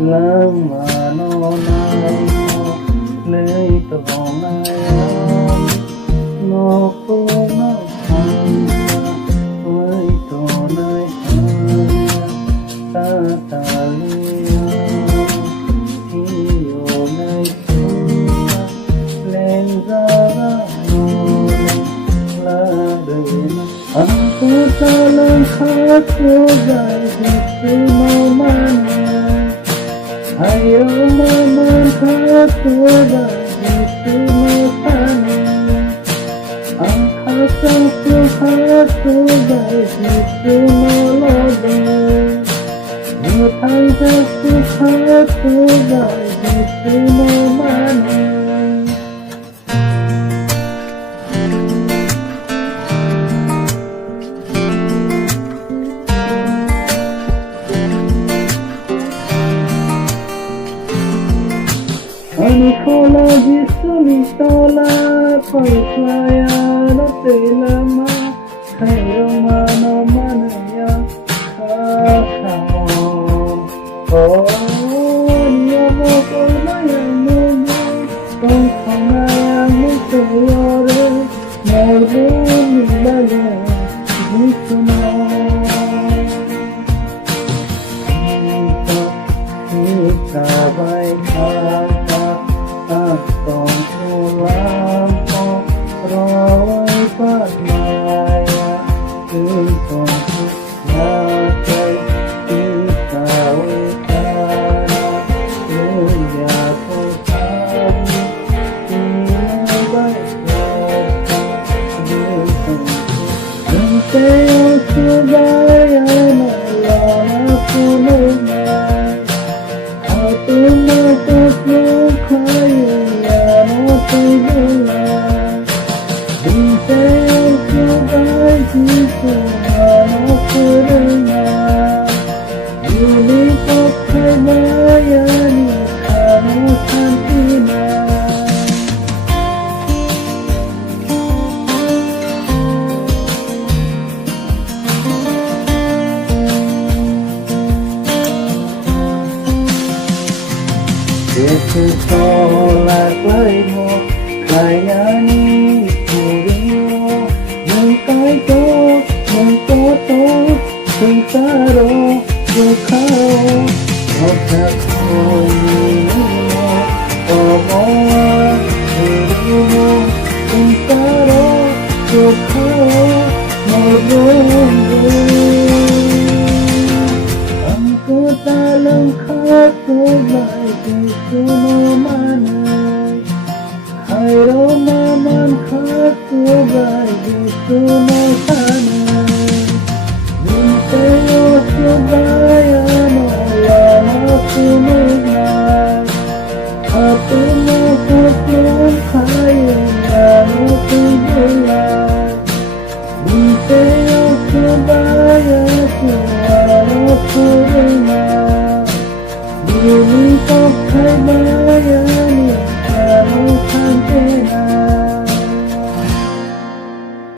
Lamano leito ngayon no puno leito na tataliya iyo na lenzara no ladena aku dalam hati dari momennya. Ayo memanfaat dari semuanya, angkatkan suhatu dari semolong, mutaikan suhatu dari semuanya. Anikola jisulitola paislaya no telama kairomano manaya kakao niyamo kolaya mumu kongkongaya mutuyore morbu nilaya jisuno kita baikkan Tong lampo rawai padmaya Tong nakai kita wikana Luya kutani Ina baik Nanteo subaya malala pulunga Aku matakmu kaya no tegula Binte kubai jitu no kurunga Yuli pakai bayani kano santina Tolak laimu Kayani Kurio Mengkaito Mengkoto Sengsaro Yukao Otakmu Nino Omoa Kurio Sengsaro Yukao Morungu Angku dalam khatu baik itu